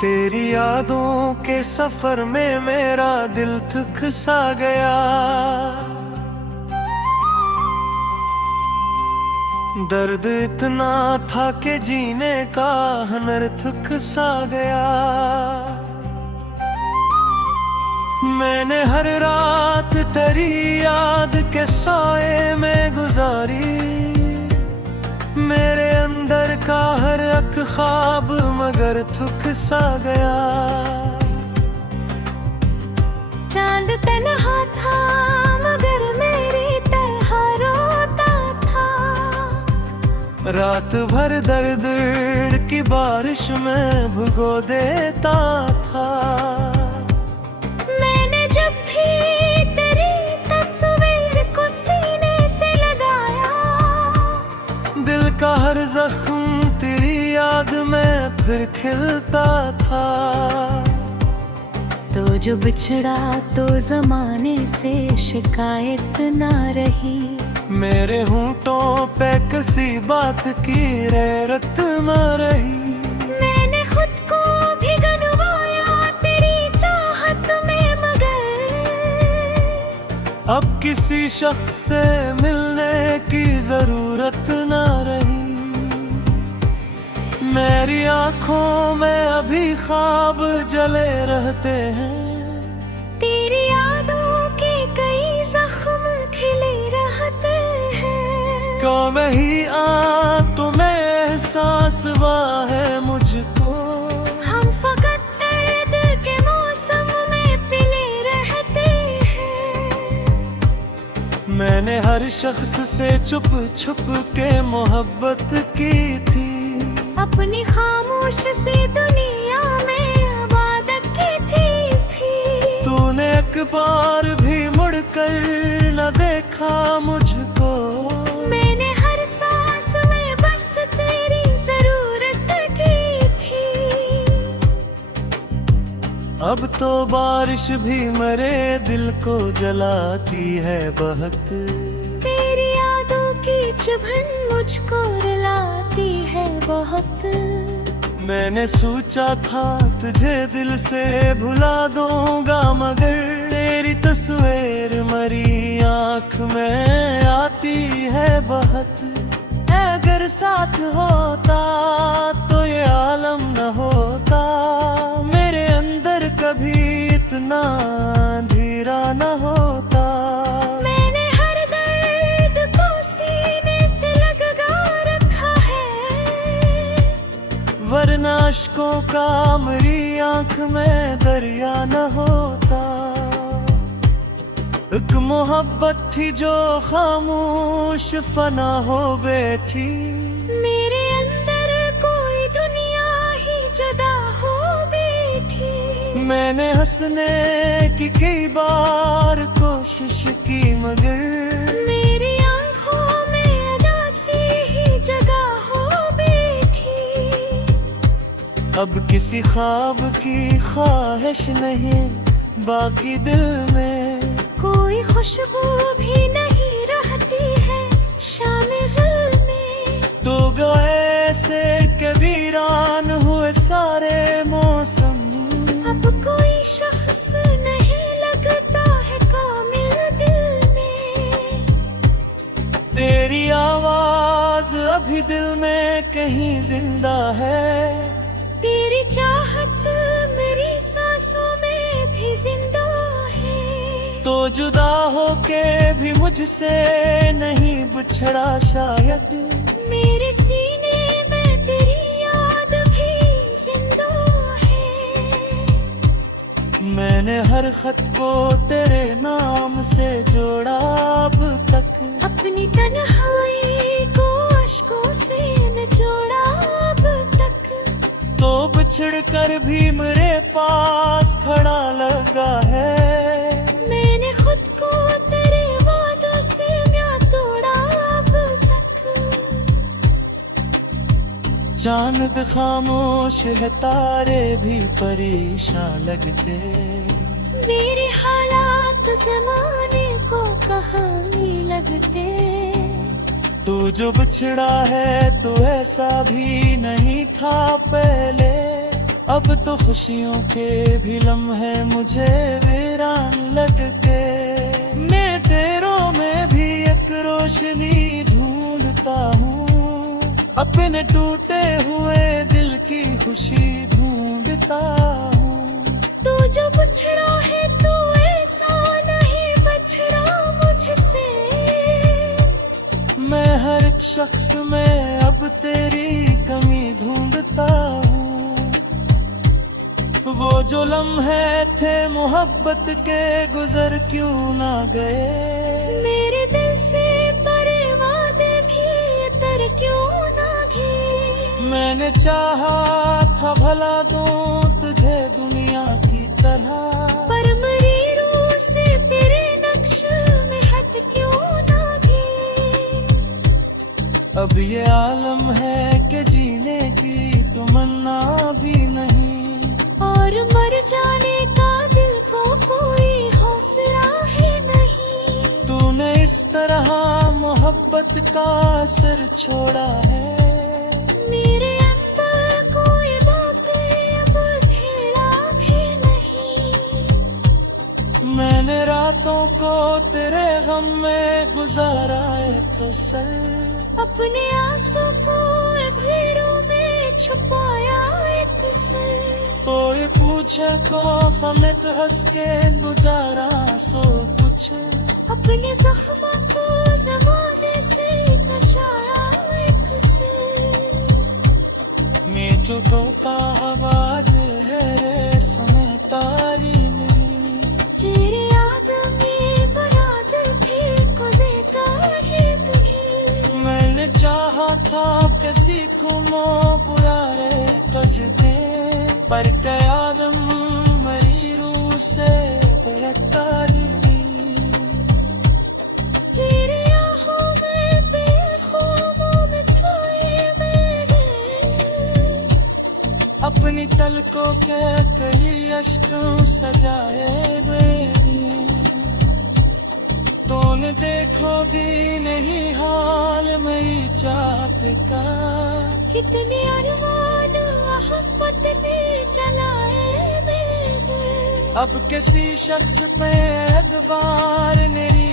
तेरी यादों के सफर में मेरा दिल थक सा गया। दर्द इतना था कि जीने का अनर्थक सा गया। मैंने हर रात तेरी याद के साए में गुजारी। मेरे अंदर का हर एक ख्वाब मगर थक सा गया। चांद तन्हा था मगर मेरी तरह रोता था। रात भर दर्द की बारिश में भुगो देता था। मैंने जब भी तेरी तस्वीर को सीने से लगाया, दिल का हर जख्म तेरी याद में फिर खिलता था। तो जो बिछड़ा तो जमाने से शिकायत ना रही। मेरे होंठों पे किसी बात की रेरत न रही। मैंने खुद को भी गनवाया तेरी चाहत में मगर अब किसी शख्स से मिलने की जरूरत न रही। मेरी आंखों में अभी ख्वाब जले रहते हैं। तेरी यादों के कई जख्म खिले रहते हैं। कब ही तुम्हें एहसास हुआ है मुझको। हम फकत दर्द के मौसम में पिले रहते हैं। मैंने हर शख्स से छुप छुप के मोहब्बत की थी। अपनी खामोश सी दुनिया में इबादत की थी। तूने एक बार भी मुड़कर न देखा मुझको। मैंने हर सांस में बस तेरी जरूरत की थी। अब तो बारिश भी मेरे दिल को जलाती है बहुत। तेरी यादों की चुभन मुझको रुलाती है बहुत। मैंने सोचा था तुझे दिल से भुला दूंगा मगर तेरी तस्वीर मेरी आँख में आती है बहुत। अगर साथ होता तो ये आलम न होता। मेरे अंदर कभी इतना अंधेरा न होता। मैंने हर दर्द को सीने से लगा रखा है, वरना अश्कों का मेरी आँख में दरिया न होता। एक मोहब्बत थी जो खामोश फना हो बैठी। मेरे अंदर कोई दुनिया ही जुदा हो बैठी। मैंने हंसने की कई बार कोशिश की मगर मेरी आंखों में उदासी ही जगह हो बैठी। अब किसी ख्वाब की ख्वाहिश नहीं बाकी दिल में। कोई खुशबू भी नहीं रहती है शामिल में। तो गए से कबीरान हुए सारे मौसम। अब कोई शख्स नहीं लगता है कामिल दिल में। तेरी आवाज अभी दिल में कहीं जिंदा है। तेरी चाहत मेरी सांसों में भी जिंदा है। तो जुदा होके भी मुझसे नहीं बिछड़ा शायद। मेरे सीने में तेरी याद भी जिंदा है। मैंने हर खत को तेरे नाम से जोड़ा अब तक। अपनी तन्हाई को अश्कों से निचोड़ा अब तक। तो बिछड़ कर भी मेरे पास खड़ा लगा है। मैंने खुद को तेरे वादों से म्यां तोड़ा अब तक। चांद खामोश है तारे भी परेशान लगते। मेरे हालात जमाने को कहानी लगते। तू जो बिछड़ा है तो ऐसा भी नहीं था पहले। अब तो खुशियों के भी लम्हे मुझे वीरान लगते, मैं तेरों में भी एक रोशनी ढूंढता हूँ, अपने टूटे हुए दिल की खुशी ढूंढता हूँ। तू जो बिछड़ा है तू ऐसा नहीं बछड़ा मुझसे, मैं हर एक शख्स में अब तेरी कमी ढूंढता हूँ। वो जो लम्हे थे मोहब्बत के गुजर क्यों ना गए, मेरे दिल से परे वादे भी तर क्यों ना गए। मैंने चाहा था भला दूं तुझे दुनिया की तरह, पर मेरी रूह से तेरे नक्श में हट क्यों ना गए। अब ये आलम है कि जीने की तमन्ना भी नहीं, और मर जाने का दिल को कोई हौसला ही नहीं। तूने इस तरह मोहब्बत का असर छोड़ा है, मेरे अंदर कोई बातें अब खेला भी नहीं। मैंने रातों को तेरे गम में गुजारा है तो सर, अपने आंसू को भीड़ों में छुपाया एक सर। कोई पूछे खौफ में हंस के गुजारा सो कुछ, अपने जख्म को ज़माने से बचाया एक सर। मैं जो होता आवाज है रे समय तारी मेरी, तेरे याद में बयाद भी गुज़े तारी मेरी। मैंने चाहा था कि सीखूं मैं बुरा रे कजते, पर कयादम मरी रूह से बरतारी। तेरी आँखों में बेखौफों में छाए मेरे, अपनी तलकों के कई अश्कों सजाए मेरी, तूने देखो दी नहीं हाल मेरी चाहत का, कितने अरमान मोहब्बत ने चलाए मेरे। अब किसी शख्स पे एतबार मेरी